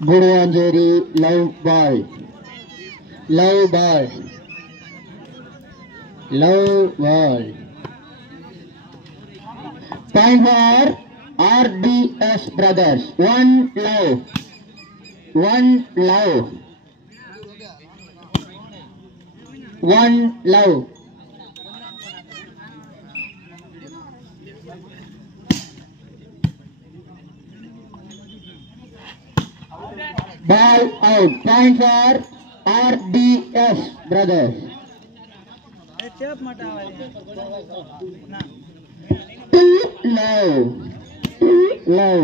Guruanjeri love ball. Love ball. Love ball. Point for RDS brothers. One love. One love. One love. Ball out. Point for RDS brothers. Too low. Too low.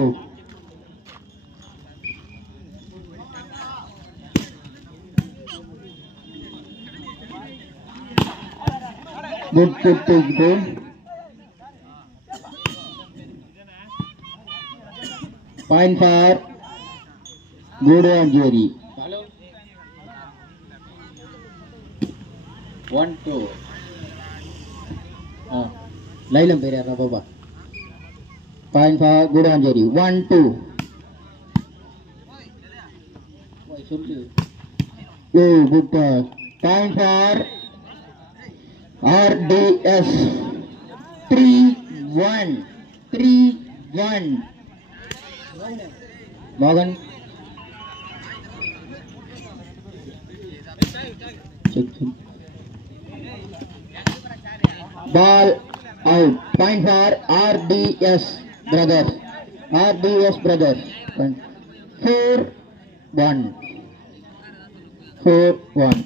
Good. Point for Guruanjeri. 1-2. Lailam Pereira Baba. Point for Guruanjeri. 1-2. Good toss. Point for RDS. 3-1. 3-1. Morgan. Ball out. Point for RDS brothers. RDS brothers. 4-1. 4-1.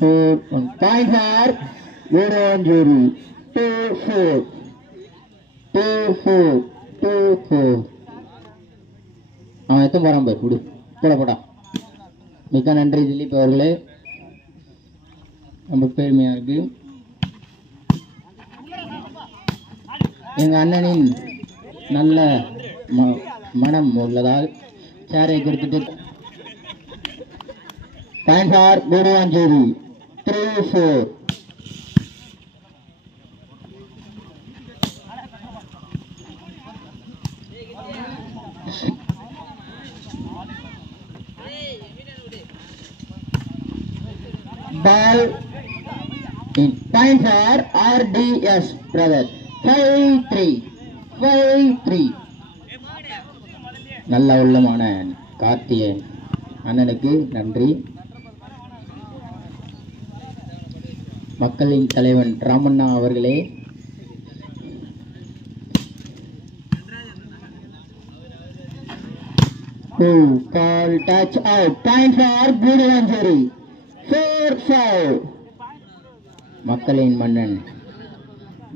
4-1. Point for Guruanjeri. 2-4. 2-4. 2-4. அவன் எத்தனை போறான் பாரு விடு போடா மிக்க நன்றி திலீப் அவர்களே ரொம்ப பெருமையா இருக்கு எங்க அண்ணனின் நல்ல மனம் உள்ளதால் சேரை கொடுத்துட்டு time for Guduvanchery 3-4 ball in point for RDS brothers 5-3 நல்ல உள்ளமான கார்த்திகேயன் அண்ணனுக்கு நன்றி மக்களின் தலைவன் ராமண்ணா அவர்களே call touch out point for Guruanjeri 4-5 மக்களின் மன்னன்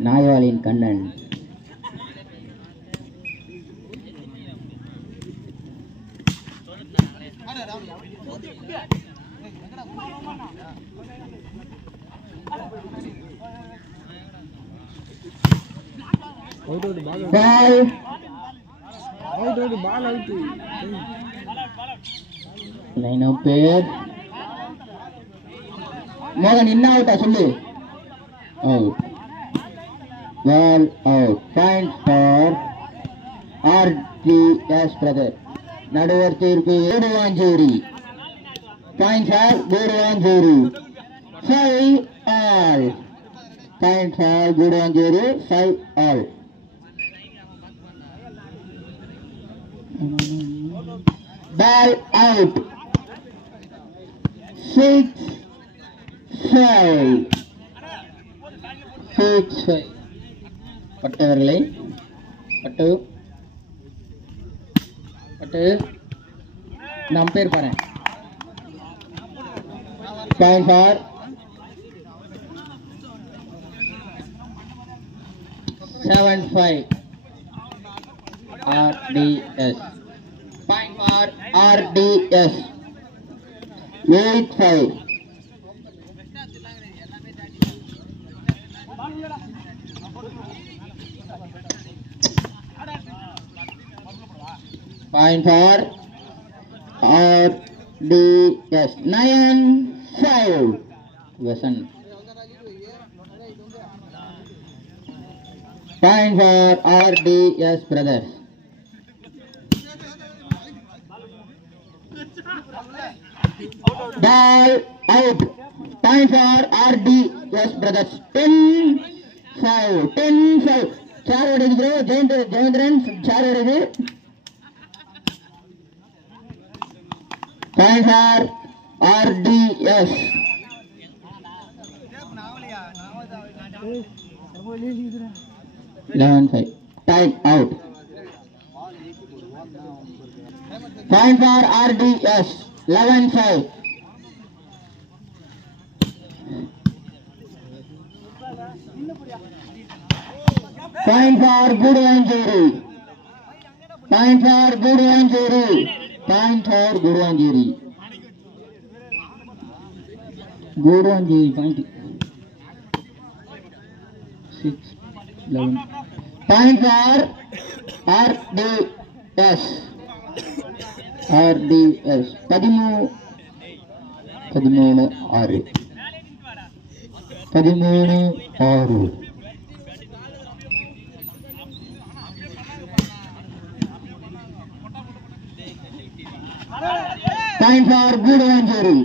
நாய்வாலின் கண்ணன் மோகன் என்ன அவுட்டா சொல்லு out ball out point for RDS brother நடுவர் தீர்ப்பு Guduvanchery point for Guruanjeri 5-all point for Guruanjeri 5-all ball out 6-5 பட்டவர்களை பட்டு நம் பேர் பாரு point for RDS point for RDS 8-5 point for RDS 9-5 Vasan point for RDS brothers Ball out. Time for RDS brothers. 10-5. 10-5. Chair odidi bro. Jayendran chair odidi. Time for RDS. 11-5. Time out. Point for RDS. 11-5. Point for Guduvanjeri. Point for Guduvanjeri. Point for Guduvanjeri. Guduvanjeri point. 6-11. Point for RDS. RDS 13-6. 13-6. Time for Guduvanjeri.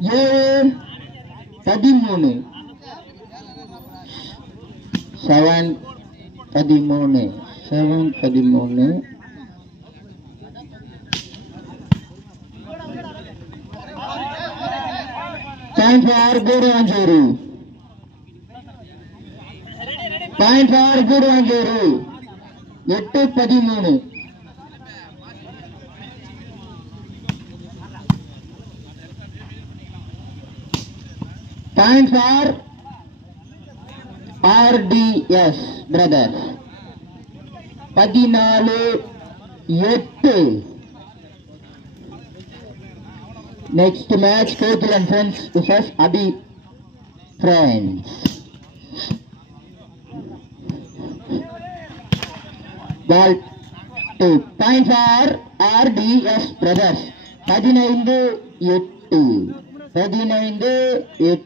7-13. 7-13. 7-13. Time for Guduvanjeri. Time for Guduvanjeri. 8-13. Time for RDS brothers. 14-8. Next match, Kothil and Friends versus Abhi Friends. Ball 2. Time for RDS brothers. 15-8. 15-8.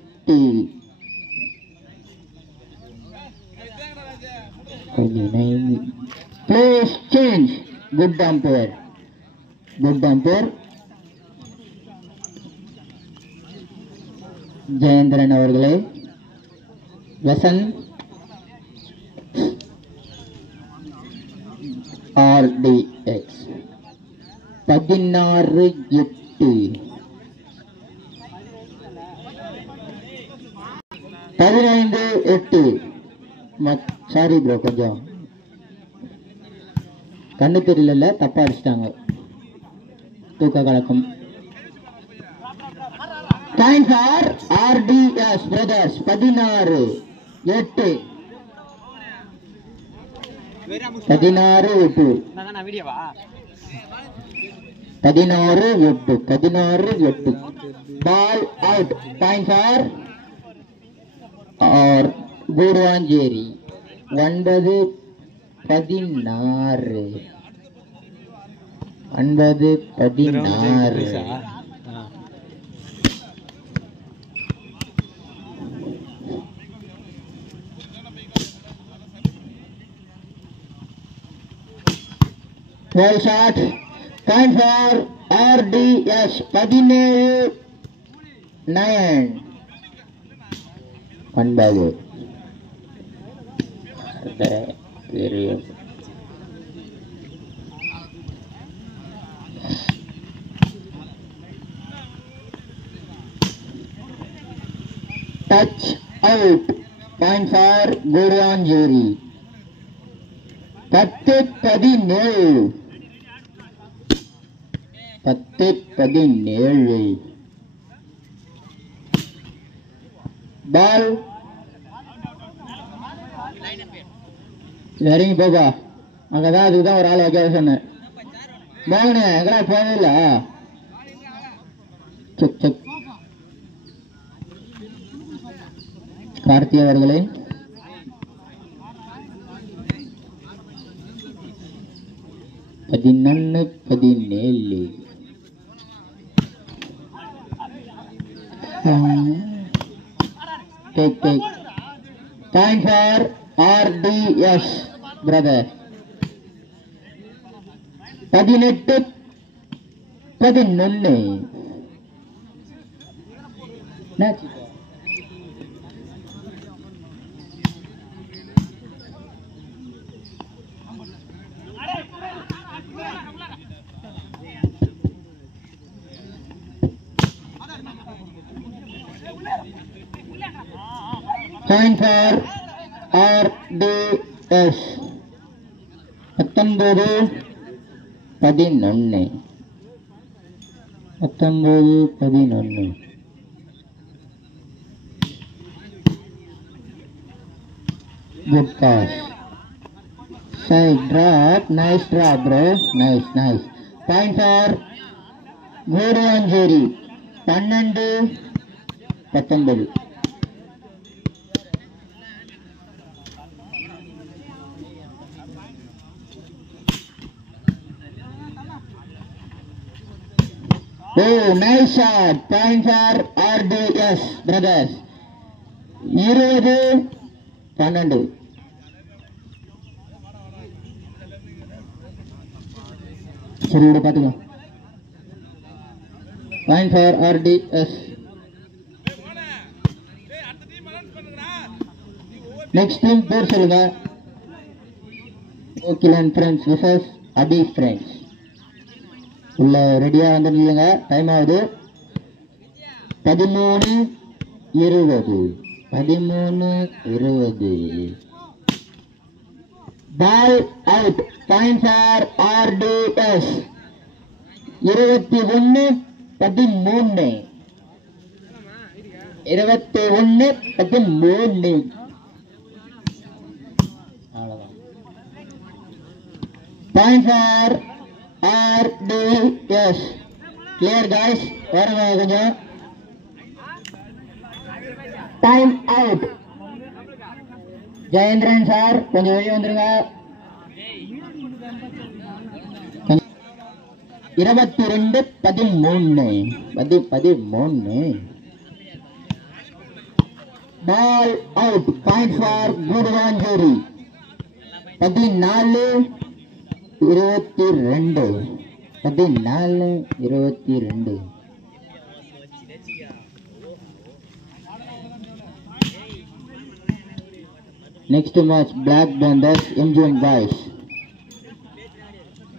Please change. Good umpire. Good umpire. Jayendran அவர்களே, Vasan RDX 16-8. 15-8. Sorry bro, கொஞ்சம் கண்ணு தெரியல, தப்பா அடிச்சிட்டாங்க. தூக்க கலக்கம். Time for RDS brothers. 16-8. 16-8. 16-8. Ball out. Time for Guduvanjeri. 9-16. 9-16. Well shot. Time for RDS. 17-9. 1 ball. Touch out. Time for Guduvanjeri. 10-17. 10-17. Ball. சரிங்க போப்பா, அங்கதான் அதுக்குதான் ஒரு ஆள் வைக்க சொன்னேன். மோகனே எங்கடா போகவே இல்ல. Check check. கார்த்தி அவர்களே, பதினொன்னு 17. Take. Time for RDS brother. 18-9. 11. Next. Point for RDS. 19-11. 19-11. Good pass. Side drop. Nice drop, bro. Nice. Point for Guruvanjeri. 12-19. Oh, nice shot. Point for RDS, brothers. 20-12. சரி விட பாத்துக்கோ. Point for RDS. Next team பேர் சொல்லுங்க. Okilan friends versus Adi friends. உள்ள ரெடியா வந்துருங்க. Time ஆகுது. 13-20. Ball out. Point for RDS. 21-13. 21-13. Point for RDS. Clear guys. வரங்க கொஞ்சம். Time out. ஜெயேந்திரன் சார் கொஞ்சம் வெளியே வந்துருங்க. 22-13. Ball out. Point for Guruvancheri. 14-22. Next match Black Banders MGM Boys.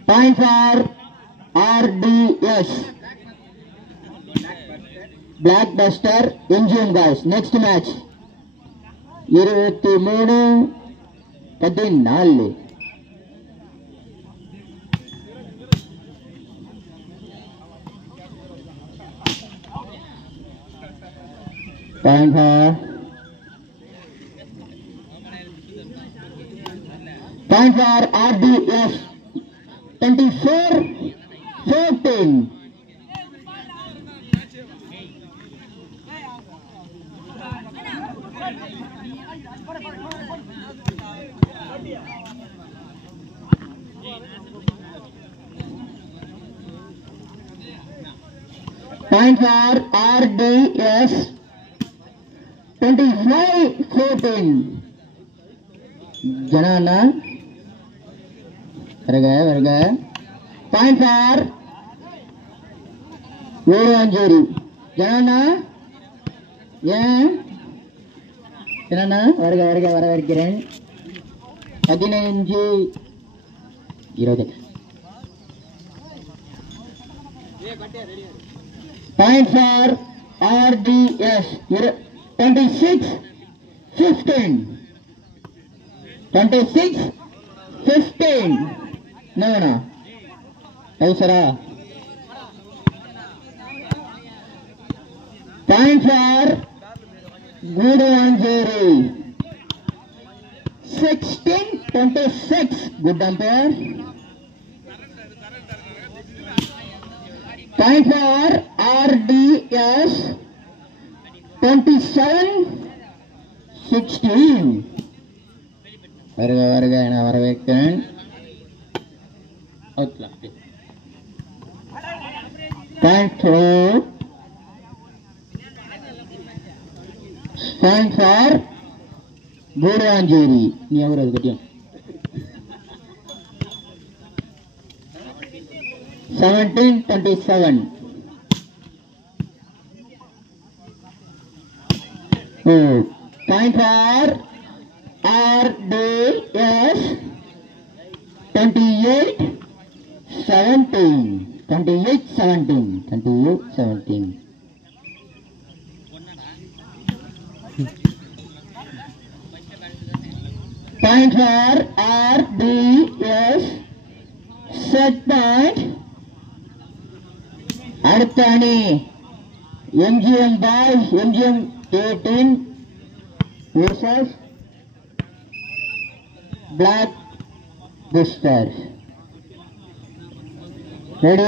Point for RDS. Black Buster MGM Boys. Next match 23-14. Point for RDS. 24-14. Point for RDS. 25-14. Janana. Very good. Point for Guruvanjeri. Janana. Yeah. Janana. Very good. 15-20. Point for RDS. 26-15. 26-15. No. Hey, sir. Point for Guruvanjeri. 16-26. Good umpire. Point for RDS. 27-16. வருக என வரவேற்கிறேன். Point for Guruvanjeri. நீ அவர் அது கட்டியும் 17-27. Oh, point for RDS. 28-17. 28-17. Point for RDS. Set point. அடுத்த அணி MGM boys, MGM 18 versus Black Boosters. Ready.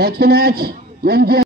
Next match MGM